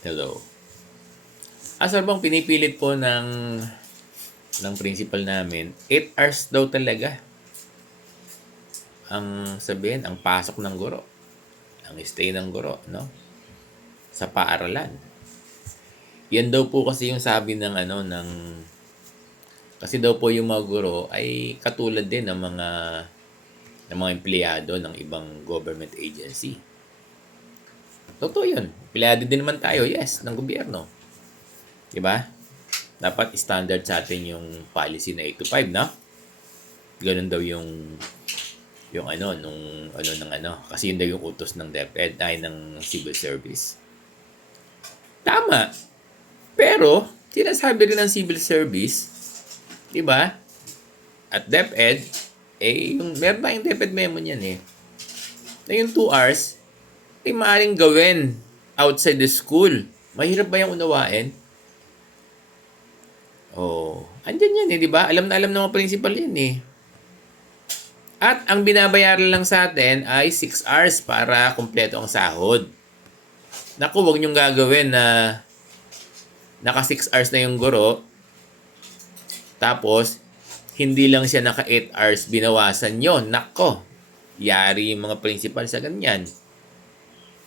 Hello. Sir Bong, pinipilit po ng principal namin, 8 hours daw talaga ang sabihin, ang pasok ng guro, ang stay ng guro, no? Sa paaralan. Yan daw po kasi yung sabi kasi daw po yung mga guro ay katulad din ng mga empleyado ng ibang government agency. Totoo yun. Empleyado din naman tayo, yes, ng gobyerno. Diba? Dapat standard sa atin yung policy na 8 to 5, no? Ganun daw kasi yun daw yung utos ng DepEd ay ng civil service. Tama. Pero, sinasabi rin ng civil service, di ba? At DepEd, meron tayong DepEd memo niyan na yung 2 hours, ay maaaring gawin outside the school. Mahirap ba yung unawain? Andyan yan di ba? Alam na ng mga principal yan. At ang binabayaran lang sa atin ay 6 hours para kumpleto ang sahod. Naku, huwag niyong gagawin na naka 6 hours na yung guro, tapos hindi lang siya naka 8 hours, binawasan nyo. Nako, yari yung mga principal sa ganyan.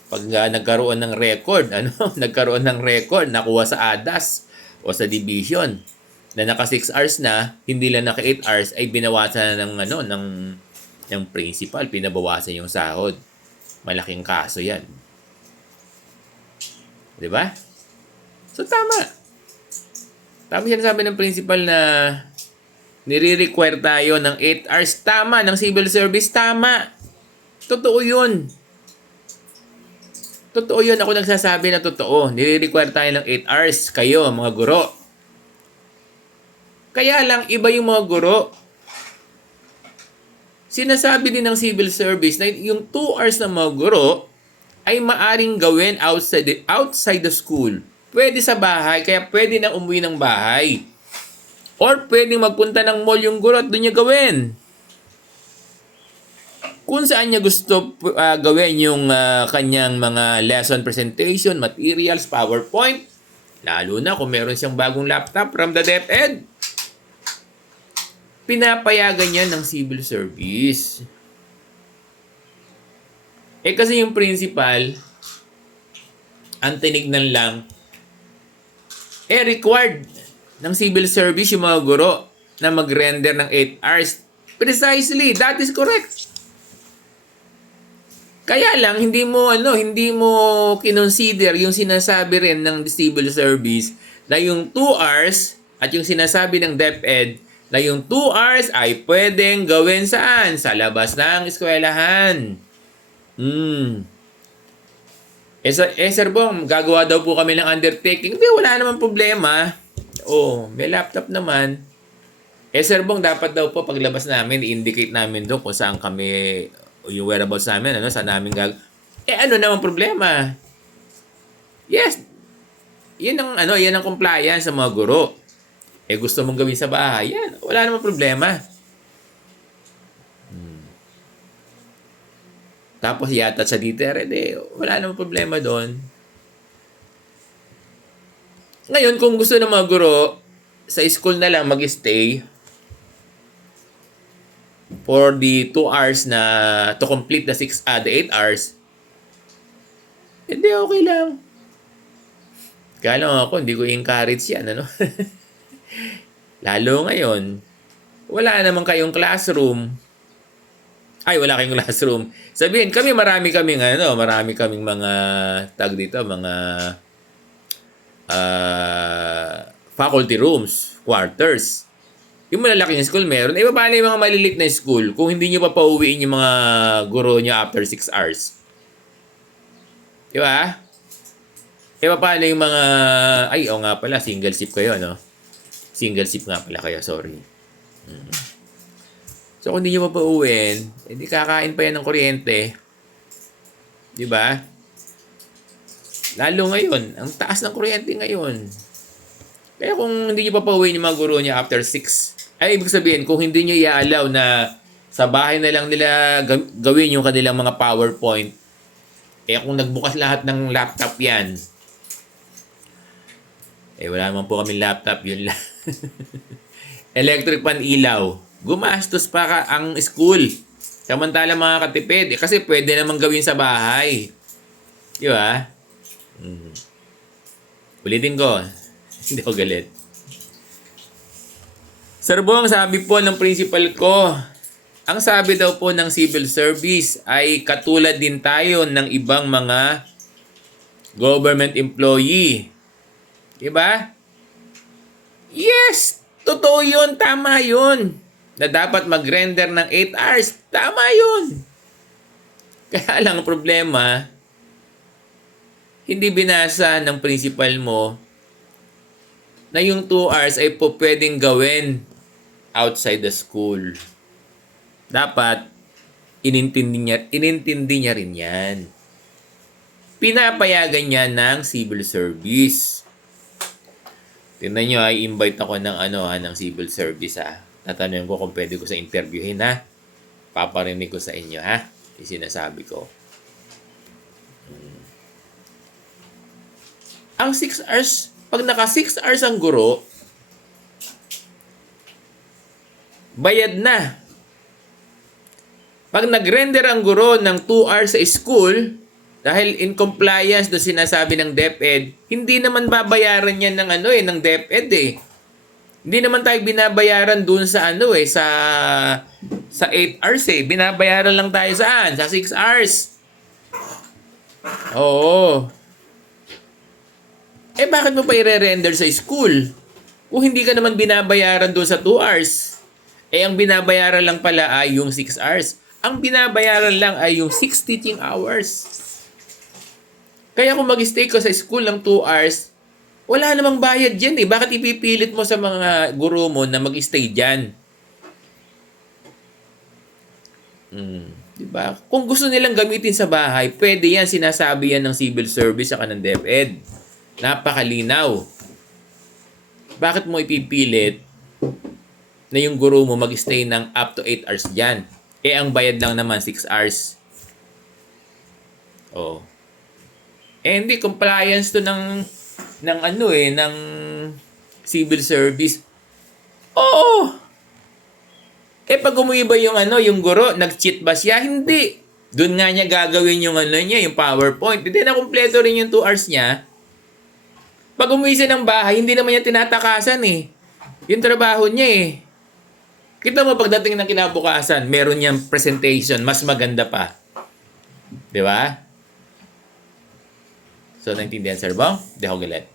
Pag nagkaroon ng record, nakuha sa ADAS o sa division, na naka 6 hours na, hindi lang naka 8 hours, ay binawasan ng principal, pinabawasan yung sahod. Malaking kaso yan. Di ba? So, tama. Tama siya nasabi ng principal na nire-require tayo ng 8 hours. Tama. Ng civil service, tama. Totoo yun. Totoo yun. Ako nagsasabi na totoo. Nire-require tayo ng 8 hours. Kayo, mga guro. Kaya lang, iba yung mga guro. Sinasabi din ng civil service na yung 2 hours ng mga guro ay maaring gawin outside the school. Pwede sa bahay, kaya pwede na umuwi ng bahay. Or pwede magpunta ng mall yung guro at doon niya gawin. Kung saan niya gusto gawin yung kanyang mga lesson presentation, materials, PowerPoint, lalo na kung meron siyang bagong laptop from the DepEd, pinapayagan niya ng civil service. Kasi yung principal, ang tinignan lang, required ng civil service yung mga guro na mag-render ng 8 hours. Precisely, that is correct. Kaya lang, hindi mo kinonsider yung sinasabi rin ng civil service na yung 2 hours at yung sinasabi ng DepEd na yung 2 hours ay pwedeng gawin saan? Sa labas ng eskwelahan. Sir Bong, gagawa daw po kami ng undertaking. Hindi, wala naman problema. May laptop naman. Sir Bong, dapat daw po paglabas namin, i-indicate namin doon kung saan kami, yung whereabouts namin, saan namin ano naman problema? Yes. Yan ang compliance sa mga guro. Gusto mong gawin sa bahay, yan. Wala naman problema. Tapos yata sa DTR, wala namang problema doon. Ngayon, kung gusto ng mga guro, sa school na lang mag-stay for the 2 hours na to complete the 8 hours, okay lang. Kaya lang ako, hindi ko encourage yan, Lalo ngayon, wala naman kayong classroom. Wala kayong classroom. Sabihin, marami kaming mga mga faculty rooms, quarters. Yung malalaking school meron. Paano yung mga maliliit na school kung hindi nyo pa pauwiin yung mga guro nyo after 6 hours? Di ba? Paano yung mga... nga pala, single shift kayo, Single shift nga pala kayo, sorry. So, kung hindi nyo pa pauwiin, hindi kakain pa yan ng kuryente. Di ba? Lalo ngayon, ang taas ng kuryente ngayon. Kaya kung hindi nyo pa pauwiin yung mga guro nyo after 6, ibig sabihin, kung hindi nyo i-allow na sa bahay na lang nila gawin yung kanilang mga PowerPoint, kung nagbukas lahat ng laptop yan, Eh, wala naman po kami laptop. Yun lang. Electric pan ilaw. Gumastos pa ang school. Samantala mga katipid. Eh, kasi pwede naman gawin sa bahay. Di ba? Ulitin ko. Hindi ko galit. Sir Bong, sabi po ng principal ko, ang sabi daw po ng civil service ay katulad din tayo ng ibang mga government employee. Diba? Yes! Totoo yun. Tama yun. Na dapat mag-render ng 8 hours. Tama yun. Kaya lang ang problema, hindi binasa ng principal mo na yung 2 hours ay po pwedeng gawin outside the school. Dapat, inintindi niya rin yan. Pinapayagan niya ng civil service. Tingnan nyo, i-invite ako ng civil service ha. Tatanungin ko kung pwede ko sa interviewin ha. Paparinig ko sa inyo ha. Yung sinasabi ko. Ang 6 hours, pag naka 6 hours ang guro, bayad na. Pag nag-render ang guro ng 2 hours sa school, dahil in compliance do sinasabi ng DepEd, hindi naman babayaran yan ng DepEd eh. Hindi naman tayo binabayaran dun sa sa 8 hours eh. Binabayaran lang tayo saan? Sa 6 hours. Oo. Eh bakit mo pa i-render sa school? Kung hindi ka naman binabayaran dun sa 2 hours. Eh ang binabayaran lang pala ay yung 6 hours. Ang binabayaran lang ay yung 6 teaching hours. Kaya kung mag-stay ka sa school ng 2 hours, wala namang bayad dyan eh. Bakit ipipilit mo sa mga guro mo na mag-stay dyan? Diba? Kung gusto nilang gamitin sa bahay, pwede yan. Sinasabi yan ng civil service saka ng DepEd. Napakalinaw. Bakit mo ipipilit na yung guro mo mag-stay ng up to 8 hours dyan? Eh, ang bayad lang naman 6 hours. Oh. Eh, hindi. Compliance to ng civil service. Oo. Eh, pag umiiba yung guro, nag-cheat ba siya? Hindi. Doon nga niya gagawin yung yung PowerPoint. Hindi na kumpleto rin yung 2 hours niya. Pag umuwi siya ng bahay, hindi naman niya tinatakasan eh. Yung trabaho niya eh. Kita mo pagdating ng kinabukasan, meron niyang presentation, mas maganda pa. Di ba? So, naintindihan, Sir Bong? Di ako galit.